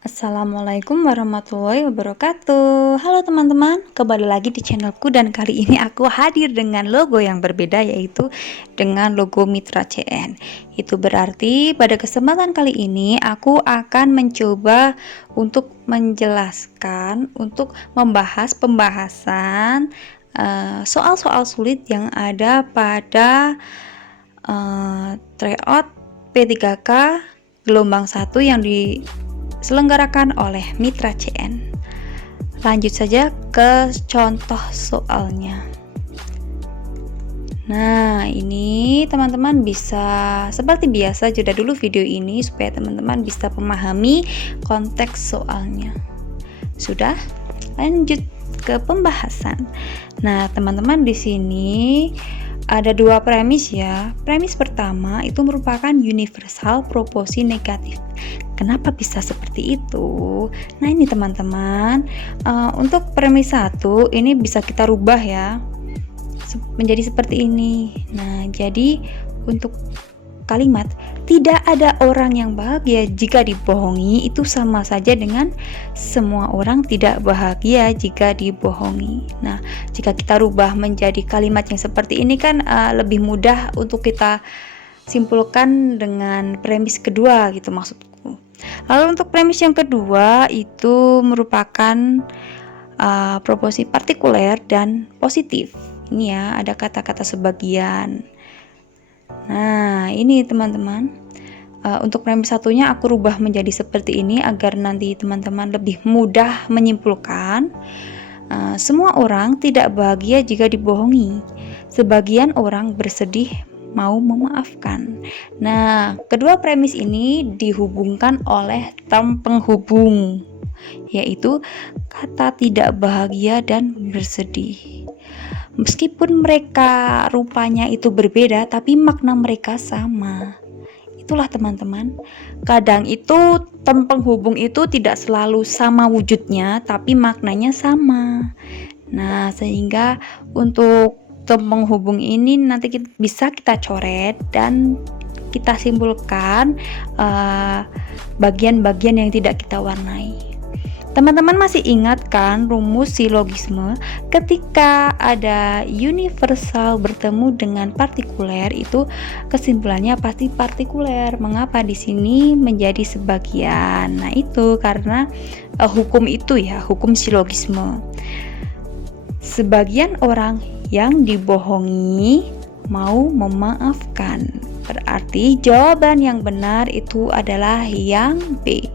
Assalamualaikum warahmatullahi wabarakatuh. Halo teman-teman, kembali lagi di channelku dan kali ini aku hadir dengan logo yang berbeda, yaitu dengan logo Mitra CN. Itu berarti pada kesempatan kali ini aku akan mencoba untuk menjelaskan, untuk membahas pembahasan soal-soal sulit yang ada pada tryout P3K gelombang 1 yang diselenggarakan oleh Mitra CN. Lanjut saja ke contoh soalnya. Nah, ini teman-teman bisa seperti biasa jeda dulu video ini supaya teman-teman bisa memahami konteks soalnya. Sudah? Lanjut ke pembahasan. Nah, teman-teman, di sini ada dua premis ya. Premis pertama itu merupakan universal proporsi negatif. Kenapa bisa seperti itu? Nah, ini teman-teman, untuk premis 1 ini bisa kita rubah ya menjadi seperti ini. Nah, jadi untuk kalimat tidak ada orang yang bahagia jika dibohongi itu sama saja dengan semua orang tidak bahagia jika dibohongi. Nah, jika kita rubah menjadi kalimat yang seperti ini kan lebih mudah untuk kita simpulkan dengan premis kedua gitu maksudku. Lalu untuk premis yang kedua itu merupakan proporsi partikuler dan positif. Ini ya, ada kata-kata sebagian. Nah, ini teman-teman, untuk premis satunya aku rubah menjadi seperti ini agar nanti teman-teman lebih mudah menyimpulkan. Semua orang tidak bahagia jika dibohongi. Sebagian orang bersedih mau memaafkan. Nah, kedua premis ini dihubungkan oleh term penghubung, yaitu kata tidak bahagia dan bersedih. Meskipun mereka rupanya itu berbeda, tapi makna mereka sama. Itulah teman-teman, kadang itu term penghubung itu tidak selalu sama wujudnya, tapi maknanya sama. Nah, sehingga untuk term penghubung ini nanti bisa kita coret dan kita simpulkan bagian-bagian yang tidak kita warnai. Teman-teman masih ingat kan rumus silogisme? Ketika ada universal bertemu dengan partikuler itu kesimpulannya pasti partikuler. Mengapa di sini menjadi sebagian? Nah, itu karena hukum itu ya, hukum silogisme. Sebagian orang yang dibohongi mau memaafkan. Berarti jawaban yang benar itu adalah yang B.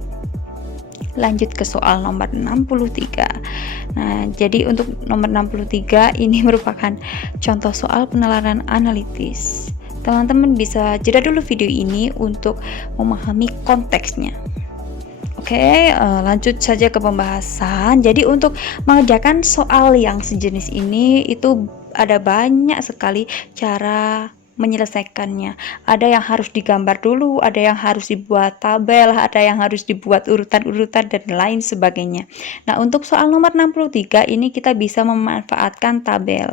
Lanjut ke soal nomor 63. Nah, jadi untuk nomor 63 ini merupakan contoh soal penalaran analitis. Teman-teman bisa jeda dulu video ini untuk memahami konteksnya. Oke, lanjut saja ke pembahasan. Jadi untuk mengerjakan soal yang sejenis ini itu ada banyak sekali cara menyelesaikannya. Ada yang harus digambar dulu, ada yang harus dibuat tabel, ada yang harus dibuat urutan-urutan dan lain sebagainya. Nah, untuk soal nomor 63 ini kita bisa memanfaatkan tabel.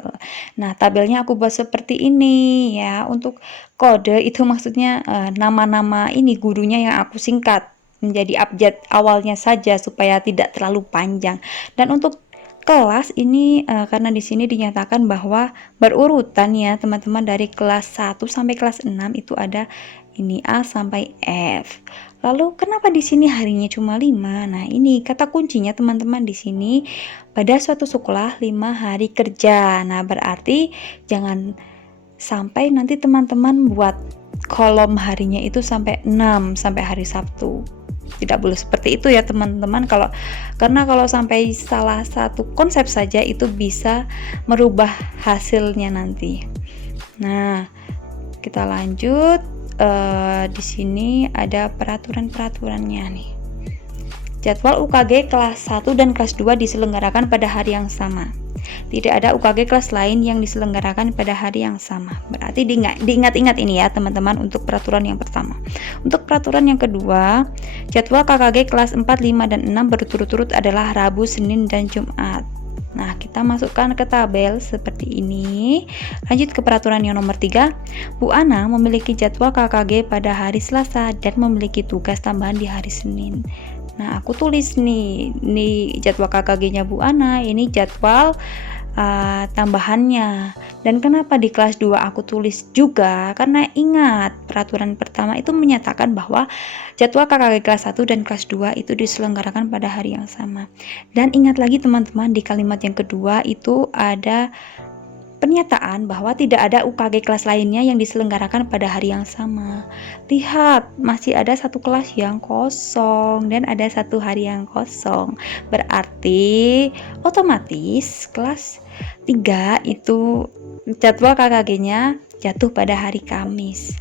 Nah, tabelnya aku buat seperti ini ya. Untuk kode itu maksudnya nama-nama ini gurunya yang aku singkat menjadi abjad awalnya saja supaya tidak terlalu panjang. Dan untuk kelas ini karena di sini dinyatakan bahwa berurutan ya teman-teman, dari kelas 1 sampai kelas 6 itu ada ini A sampai F. Lalu kenapa di sini harinya cuma 5? Nah, ini kata kuncinya teman-teman di sini, pada suatu sekolah 5 hari kerja. Nah, berarti jangan sampai nanti teman-teman buat kolom harinya itu sampai 6 sampai hari Sabtu. Tidak boleh seperti itu ya teman-teman, karena kalau sampai salah satu konsep saja itu bisa merubah hasilnya nanti. Nah, kita lanjut. Di sini ada peraturan-peraturannya nih. Jadwal UKG kelas 1 dan kelas 2 diselenggarakan pada hari yang sama. Tidak ada UKG kelas lain yang diselenggarakan pada hari yang sama. Berarti diingat-ingat ini ya teman-teman untuk peraturan yang pertama. Untuk peraturan yang kedua, jadwal KKG kelas 4, 5, dan 6 berturut-turut adalah Rabu, Senin, dan Jumat. Nah, kita masukkan ke tabel seperti ini. Lanjut ke peraturan yang nomor 3. Bu Ana memiliki jadwal KKG pada hari Selasa dan memiliki tugas tambahan di hari Senin. Nah, aku tulis nih, ini jadwal KKG-nya Bu Ana, ini jadwal tambahannya. Dan kenapa di kelas 2 aku tulis juga? Karena ingat, peraturan pertama itu menyatakan bahwa jadwal KKG kelas 1 dan kelas 2 itu diselenggarakan pada hari yang sama. Dan ingat lagi teman-teman, di kalimat yang kedua itu ada pernyataan bahwa tidak ada UKG kelas lainnya yang diselenggarakan pada hari yang sama. Lihat, masih ada satu kelas yang kosong dan ada satu hari yang kosong. Berarti otomatis kelas 3 itu jadwal KKG-nya jatuh pada hari Kamis.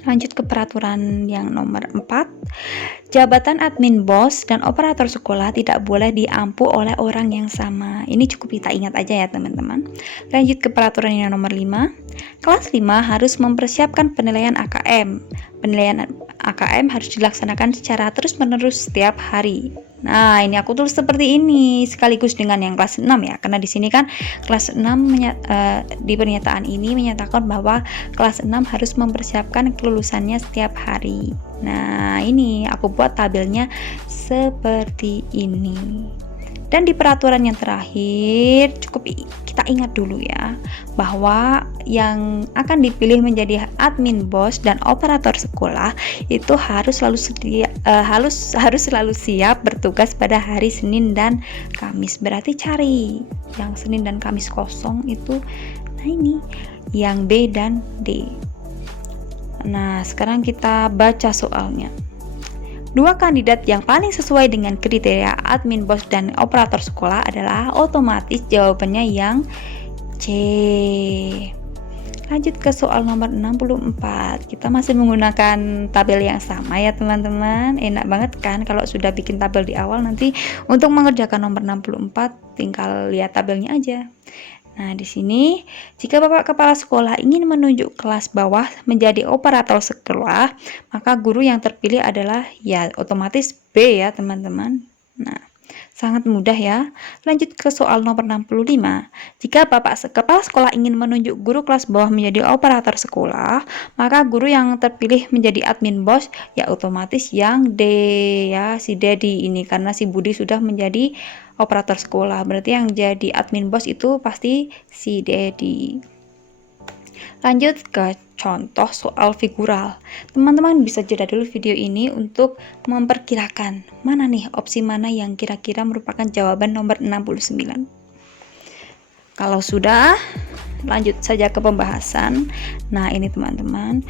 Lanjut ke peraturan yang nomor 4. Jabatan admin BOS dan operator sekolah tidak boleh diampu oleh orang yang sama. Ini cukup kita ingat aja ya teman-teman. Lanjut ke peraturan yang nomor 5. Kelas 5 harus mempersiapkan penilaian AKM. Penilaian AKM harus dilaksanakan secara terus-menerus setiap hari. Nah, ini aku tulis seperti ini sekaligus dengan yang kelas 6 ya. Karena di sini kan kelas 6 di pernyataan ini menyatakan bahwa kelas 6 harus mempersiapkan kelulusannya setiap hari. Nah, ini aku buat tabelnya seperti ini. Dan di peraturan yang terakhir, cukup kita ingat dulu ya, bahwa yang akan dipilih menjadi admin BOS dan operator sekolah itu harus selalu siap bertugas pada hari Senin dan Kamis. Berarti cari yang Senin dan Kamis kosong itu, nah ini yang B dan D. Nah, sekarang kita baca soalnya. Dua kandidat yang paling sesuai dengan kriteria admin BOS dan operator sekolah adalah otomatis jawabannya yang C. Lanjut ke soal nomor 64. Kita masih menggunakan tabel yang sama ya teman-teman. Enak banget kan kalau sudah bikin tabel di awal, nanti untuk mengerjakan nomor 64 tinggal lihat tabelnya aja. Nah, di sini jika Bapak Kepala Sekolah ingin menunjuk kelas bawah menjadi operator sekolah, maka guru yang terpilih adalah ya otomatis B ya, teman-teman. Nah, sangat mudah ya. Lanjut ke soal nomor 65. Jika Bapak Kepala Sekolah ingin menunjuk guru kelas bawah menjadi operator sekolah, maka guru yang terpilih menjadi admin BOS ya otomatis yang D ya, si Dedi ini, karena si Budi sudah menjadi operator sekolah. Berarti yang jadi admin BOS itu pasti si Dedi. Lanjut ke contoh soal figural. Teman-teman bisa jeda dulu video ini untuk memperkirakan mana nih opsi mana yang kira-kira merupakan jawaban nomor 69. Kalau sudah, lanjut saja ke pembahasan. Nah, ini teman-teman,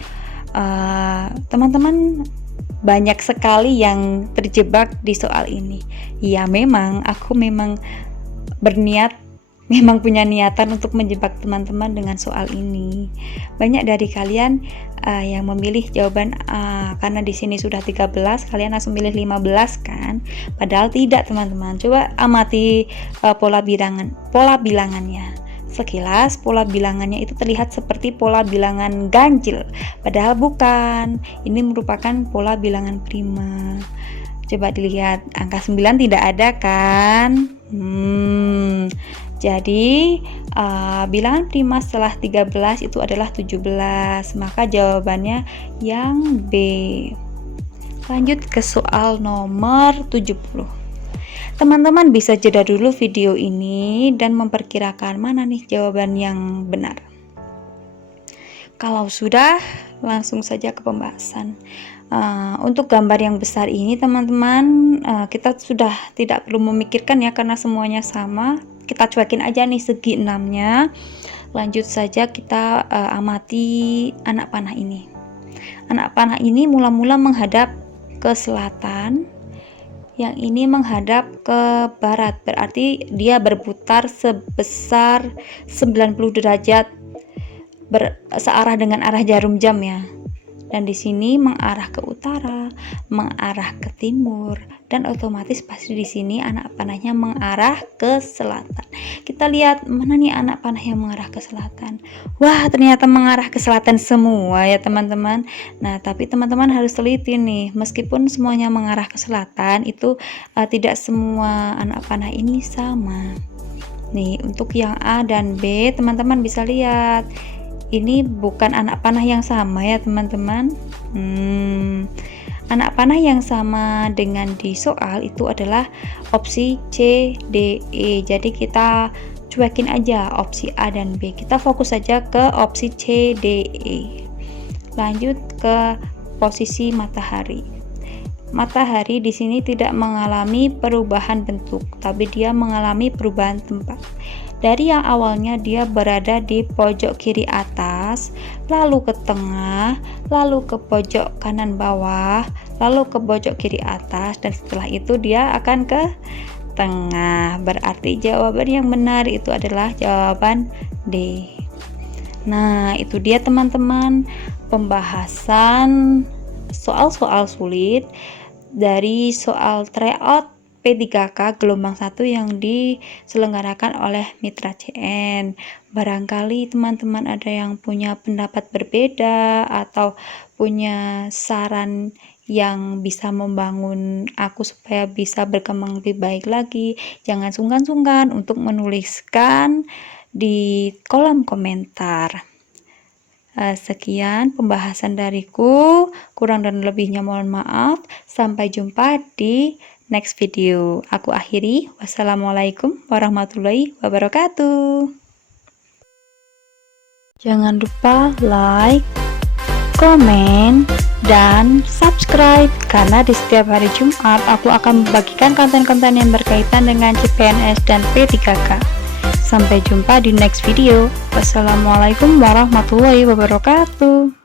teman-teman banyak sekali yang terjebak di soal ini. Ya, aku memang berniat, memang punya niatan untuk menjebak teman-teman dengan soal ini. Banyak dari kalian yang memilih jawaban A, karena di sini sudah 13, kalian langsung milih 15 kan? Padahal tidak, teman-teman. Coba amati pola bilangannya. Sekilas pola bilangannya itu terlihat seperti pola bilangan ganjil, padahal bukan. Ini merupakan pola bilangan prima. Coba dilihat, angka 9 tidak ada kan? Jadi bilangan prima setelah 13 itu adalah 17, maka jawabannya yang B. Lanjut ke soal nomor 70. Teman-teman bisa jeda dulu video ini dan memperkirakan mana nih jawaban yang benar. Kalau sudah, langsung saja ke pembahasan. Untuk gambar yang besar ini teman-teman, kita sudah tidak perlu memikirkan ya, karena semuanya sama. Kita cuekin aja nih segi 6-nya. Lanjut saja kita amati anak panah ini. Anak panah ini mula-mula menghadap ke selatan, yang ini menghadap ke barat, berarti dia berputar sebesar 90 derajat searah dengan arah jarum jam ya. Dan di sini mengarah ke utara, mengarah ke timur, dan otomatis pasti di sini anak panahnya mengarah ke selatan. Kita lihat mana nih anak panah yang mengarah ke selatan. Wah, ternyata mengarah ke selatan semua ya teman-teman. Nah, tapi teman-teman harus teliti nih, meskipun semuanya mengarah ke selatan, itu tidak semua anak panah ini sama. Nih, untuk yang A dan B, teman-teman bisa lihat. Ini bukan anak panah yang sama ya teman-teman. Anak panah yang sama dengan di soal itu adalah opsi C, D, E. Jadi kita cuekin aja opsi A dan B. Kita fokus saja ke opsi C, D, E. Lanjut ke posisi matahari. Matahari di sini tidak mengalami perubahan bentuk, tapi dia mengalami perubahan tempat. Dari yang awalnya dia berada di pojok kiri atas, lalu ke tengah, lalu ke pojok kanan bawah, lalu ke pojok kiri atas, dan setelah itu dia akan ke tengah. Berarti jawaban yang benar itu adalah jawaban D. Nah, itu dia teman-teman pembahasan soal-soal sulit dari soal tryout P3K gelombang 1 yang diselenggarakan oleh Mitra CN. Barangkali teman-teman ada yang punya pendapat berbeda atau punya saran yang bisa membangun aku supaya bisa berkembang lebih baik lagi. Jangan sungkan-sungkan untuk menuliskan di kolom komentar. Sekian pembahasan dariku, kurang dan lebihnya mohon maaf. Sampai jumpa di next video. Aku akhiri. Wassalamualaikum warahmatullahi wabarakatuh. Jangan lupa like, komen, dan subscribe karena di setiap hari Jumat aku akan membagikan konten-konten yang berkaitan dengan CPNS dan P3K. Sampai jumpa di next video. Wassalamualaikum warahmatullahi wabarakatuh.